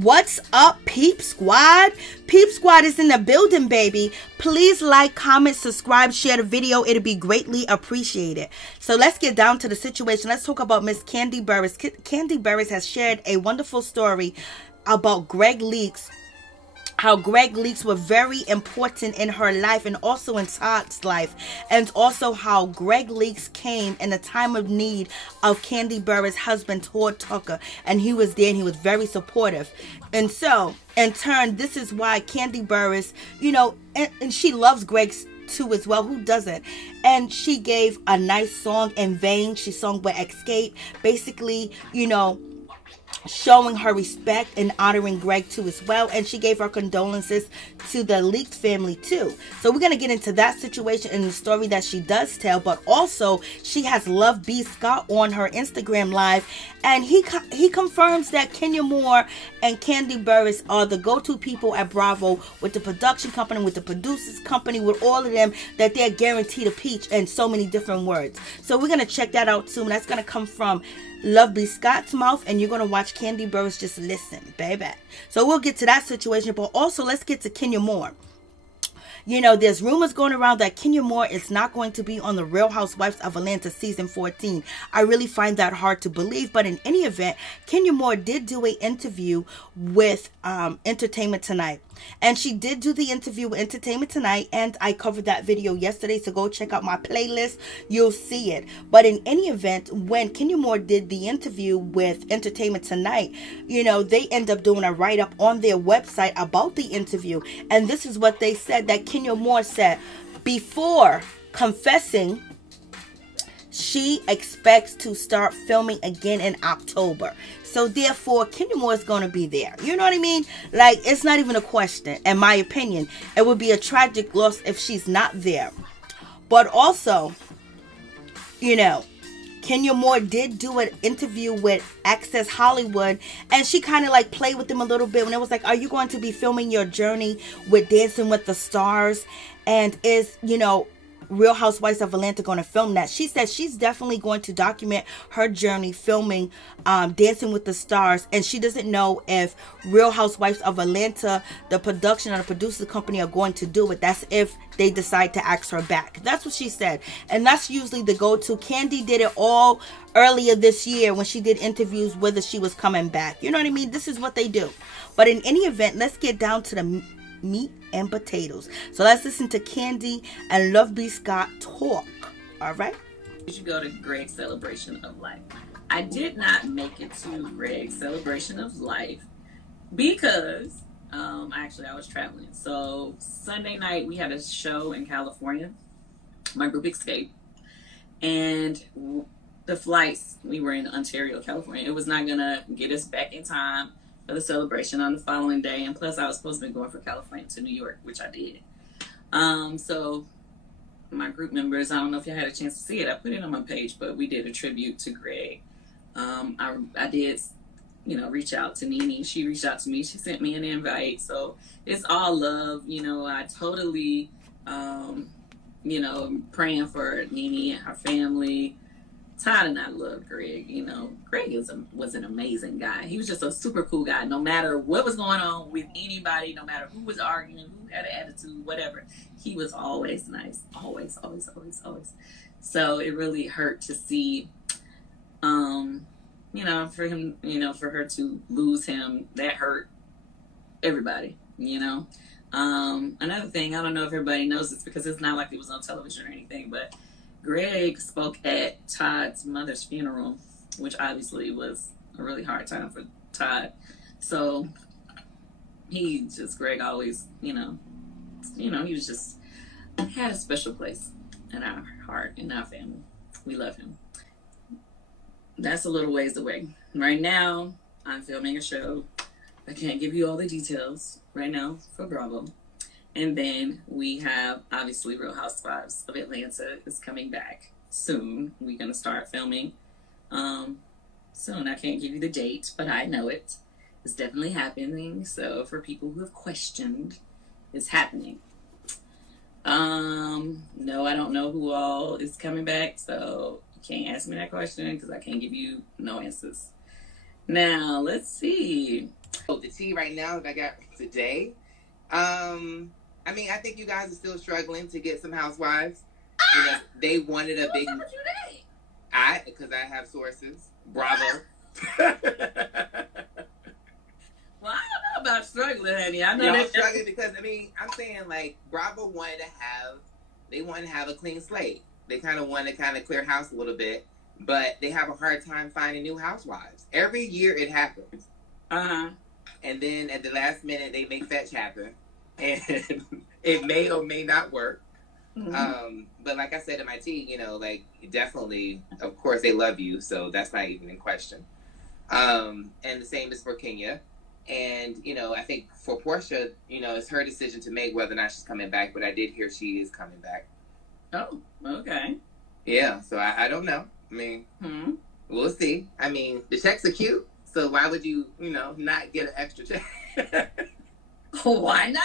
What's up, Peep Squad? Peep Squad is in the building, baby. Please like, comment, subscribe, share the video. It'll be greatly appreciated. So let's get down to the situation. Let's talk about Miss Kandi Burruss. Kandi Burruss has shared a wonderful story about Greg leaks. How Greg leaks were very important in her life and also in Todd's life. And also how Greg leaks came in a time of need of Kandi Burruss' husband, Todd Tucker. And he was there and he was very supportive. And so, in turn, this is why Kandi Burruss, you know, and she loves Greg too as well. Who doesn't? And she gave a nice song in vain. She sung with Escape. Basically, you know, showing her respect and honoring Greg too as well. And she gave her condolences to the leaked family too. So we're going to get into that situation and the story that she does tell. But also she has Lovebscott on her Instagram live, and he confirms that Kenya Moore and Kandi Burruss are the go-to people at Bravo, with the production company, with the producers company, with all of them, that they're guaranteed a peach, and so many different words. So we're going to check that out soon. That's going to come from Lovebscott's mouth, and you're going to watch Kandi Burruss just listen, baby. So we'll get to that situation, but also let's get to Kenya Moore. You know, there's rumors going around that Kenya Moore is not going to be on the Real Housewives of Atlanta season 14. I really find that hard to believe, but in any event, Kenya Moore did do an interview with Entertainment Tonight. And she did do the interview with Entertainment Tonight, and I covered that video yesterday, so go check out my playlist. You'll see it. But in any event, when Kenya Moore did the interview with Entertainment Tonight, you know, they end up doing a write-up on their website about the interview. And this is what they said, that Kenya Moore said, before confessing, she expects to start filming again in October. So therefore, Kenya Moore is going to be there. You know what I mean? Like, it's not even a question. In my opinion, it would be a tragic loss if she's not there. But also, you know, Kenya Moore did do an interview with Access Hollywood, and she kind of like played with them a little bit when it was like, are you going to be filming your journey with Dancing with the Stars? And is, you know, Real Housewives of Atlanta going to film that? She said she's definitely going to document her journey filming Dancing with the Stars, and she doesn't know if Real Housewives of Atlanta, the production or the producer company, are going to do it. That's if they decide to ask her back. That's what she said, and that's usually the go-to. Kandi did it all earlier this year when she did interviews whether she was coming back. You know what I mean? This is what they do. But in any event, let's get down to the meat and potatoes. So let's listen to Kandi and Lovebscott talk. All right. You should go to Greg's Celebration of Life. I did not make it to Greg's Celebration of Life because actually I was traveling. So Sunday night we had a show in California, my group Escape, and the flights, we were in Ontario, California. It was not gonna get us back in time for the celebration on the following day, and plus I was supposed to be going from California to New York, which I did. So my group members, I don't know if you had a chance to see it, I put it on my page, but we did a tribute to Greg. I did, you know, reach out to Nene. She reached out to me, she sent me an invite, so it's all love. You know, I totally you know, praying for Nene and her family. Todd and I love Greg. You know, Greg was an amazing guy. He was just a super cool guy. No matter what was going on with anybody, no matter who was arguing, who had an attitude, whatever, he was always nice. Always, always, always, always. So it really hurt to see, you know, for him, you know, for her to lose him. That hurt everybody, you know. Another thing, I don't know if everybody knows this because it's not like it was on television or anything, but Greg spoke at Todd's mother's funeral, which obviously was a really hard time for Todd. So Greg always, you know, he was just, had a special place in our heart, in our family. We love him. That's a little ways away. Right now, I'm filming a show. I can't give you all the details right now for Bravo. And then we have, obviously, Real Housewives of Atlanta is coming back soon. We're going to start filming soon. I can't give you the date, but I know it. It's definitely happening. So for people who have questioned, it's happening. No, I don't know who all is coming back, so you can't ask me that question because I can't give you no answers. Now, let's see. So the tea right now that I got today, I mean, I think you guys are still struggling to get some housewives. You know, they wanted a big. Because I have sources. Bravo. Well, I don't know about struggling, honey. I know Y'all that struggling because, I mean, I'm saying, like, Bravo wanted to have a clean slate. They kind of want to clear house a little bit, but they have a hard time finding new housewives. Every year it happens. Uh-huh. And then at the last minute, they make fetch happen. And it may or may not work. Mm-hmm. But like I said in my tea, you know, like, definitely, of course, they love you. So that's not even in question. And the same is for Kenya. And, you know, I think for Portia, you know, it's her decision to make whether or not she's coming back. But I did hear she is coming back. Oh, okay. Yeah, so I don't know. I mean, we'll see. I mean, the checks are cute. So why would you, you know, not get an extra check? Why not?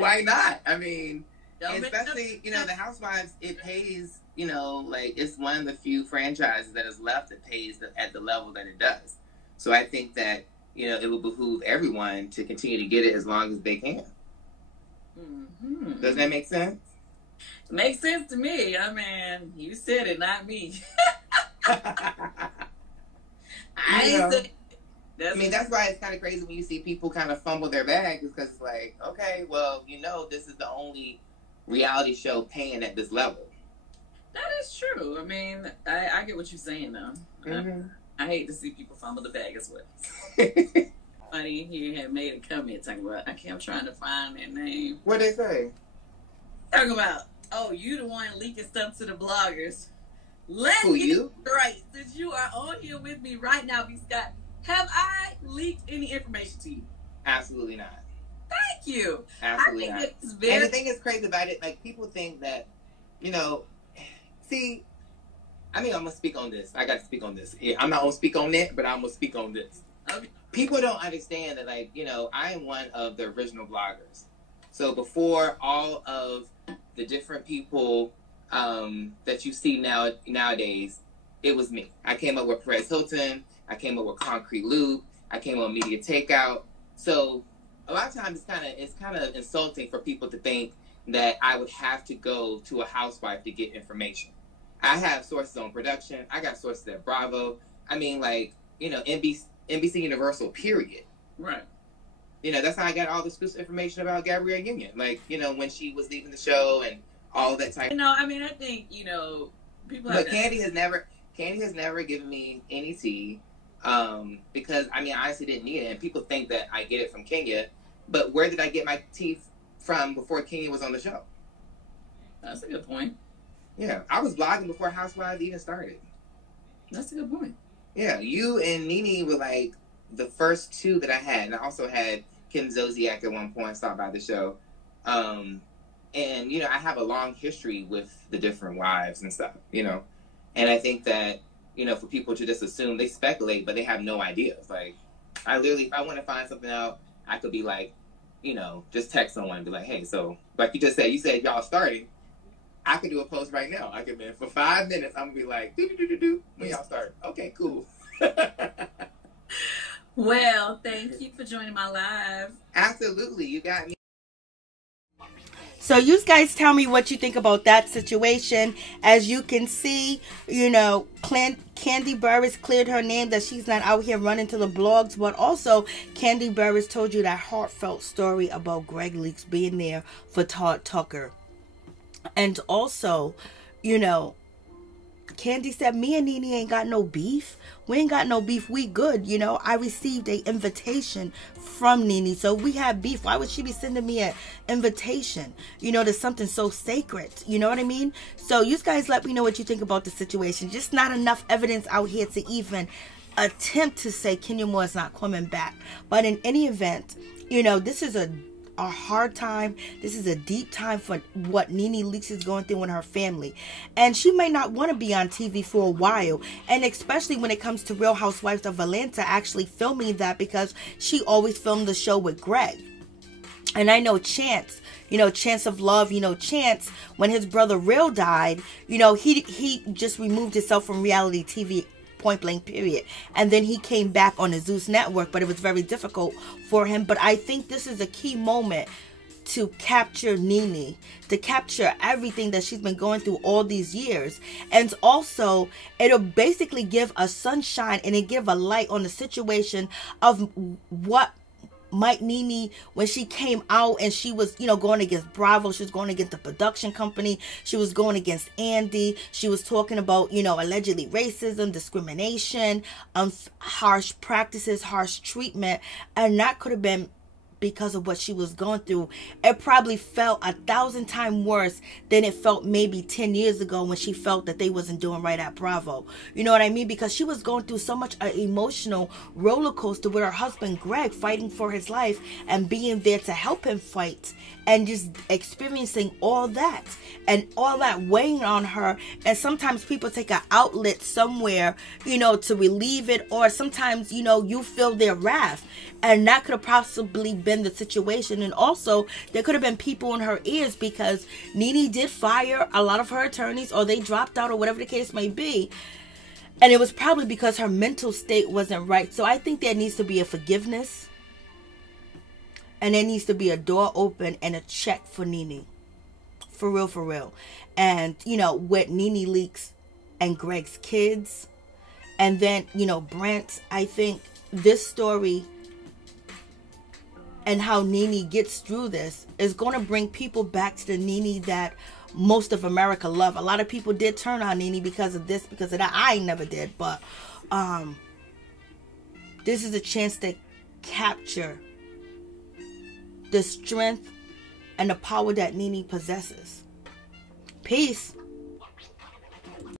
Why not? I mean, especially, you know, the Housewives, it pays, you know, like, it's one of the few franchises that is left that pays at the level that it does. So I think that, you know, it will behoove everyone to continue to get it as long as they can. Mm-hmm. Does that make sense? It makes sense to me. I mean, you said it, not me. I mean, that's why it's kind of crazy when you see people kind of fumble their bags, because it's like, okay, well, you know, this is the only reality show paying at this level. That is true. I mean, I get what you're saying, though. Mm-hmm. I hate to see people fumble the bag as well. Somebody here had made a comment talking about, I'm trying to find their name. What they say? Talking about, oh, you the one leaking stuff to the bloggers. Let's Who, get you? Right. Since you are on here with me right now, Scott, have I leaked any information to you? Absolutely not. Thank you. Absolutely not. And the thing is crazy about it, like, people think that, you know, see, I mean, I'm going to speak on this. I got to speak on this. I'm not going to speak on it, but I'm going to speak on this. Okay. People don't understand that, like, you know, I am one of the original bloggers. So before all of the different people that you see nowadays, it was me. I came up with Perez Hilton. I came up with Concrete Loop. I came up with Media Takeout. So a lot of times it's kind of insulting for people to think that I would have to go to a housewife to get information. I have sources on production. I got sources at Bravo. I mean, like, you know, NBC Universal, period. Right. You know, that's how I got all the exclusive information about Gabrielle Union. Like, you know, when she was leaving the show and all that type. You know, I mean, I think, you know, people have... But Kandi has never given me any tea. Because, I mean, I honestly didn't need it. And people think that I get it from Kenya. But where did I get my tea from before Kenya was on the show? That's a good point. Yeah, I was blogging before Housewives even started. That's a good point. Yeah, you and Nene were like the first two that I had. And I also had Kim Zolciak at one point stop by the show. And, you know, I have a long history with the different wives and stuff, you know. And I think that, you know, for people to just assume, they speculate, but they have no idea. It's like, I literally, if I want to find something out, I could be like, you know, just text someone and be like, hey, so, like you just said, y'all starting. I could do a post right now. I could, for 5 minutes, I'm going to be like, do, when y'all start. Okay, cool. Well, thank you for joining my live. Absolutely. You got me. So you guys tell me what you think about that situation. As you can see, you know, Kandi Burruss cleared her name that she's not out here running to the blogs. But also, Kandi Burruss told you that heartfelt story about Greg Leaks being there for Todd Tucker. And also, you know, Kandi said, me and Nene ain't got no beef. We ain't got no beef. We good. You know, I received an invitation from Nene. So we have beef. Why would she be sending me an invitation, you know, to something so sacred? You know what I mean? So you guys let me know what you think about the situation. Just not enough evidence out here to even attempt to say Kenya Moore is not coming back. But in any event, you know, this is a hard time. This is a deep time for what Nene Leakes is going through in her family. And she may not want to be on TV for a while. And especially when it comes to Real Housewives of Atlanta actually filming that, because she always filmed the show with Greg. And I know Chance, you know, Chance of Love, you know, Chance, when his brother Real died, you know, he just removed himself from reality TV point blank period. And then he came back on the Zeus network, but it was very difficult for him. But I think this is a key moment to capture Nene, to capture everything that she's been going through all these years. And also, it'll basically give a sunshine and it give a light on the situation of what might Nene, when she came out and she was, you know, going against Bravo, she was going against the production company, she was going against Andy, she was talking about, you know, allegedly racism, discrimination, harsh practices, harsh treatment, and that could have been because of what she was going through. It probably felt 1,000 times worse than it felt maybe 10 years ago when she felt that they wasn't doing right at Bravo. You know what I mean? Because she was going through so much an emotional roller coaster with her husband Greg fighting for his life and being there to help him fight, and just experiencing all that and all that weighing on her. And sometimes people take an outlet somewhere, you know, to relieve it, or sometimes, you know, you feel their wrath, and that could have possibly been the situation. And also, there could have been people in her ears, because Nene did fire a lot of her attorneys, or they dropped out, or whatever the case may be, and it was probably because her mental state wasn't right. So I think there needs to be a forgiveness, and there needs to be a door open and a check for Nene, for real, for real. And, you know, with Nene Leakes and Greg's kids, and then, you know, Brent, I think this story and how Nene gets through this is going to bring people back to the Nene that most of America love. A lot of people did turn on Nene because of this, because of that. I never did, but this is a chance to capture the strength and the power that Nene possesses. Peace.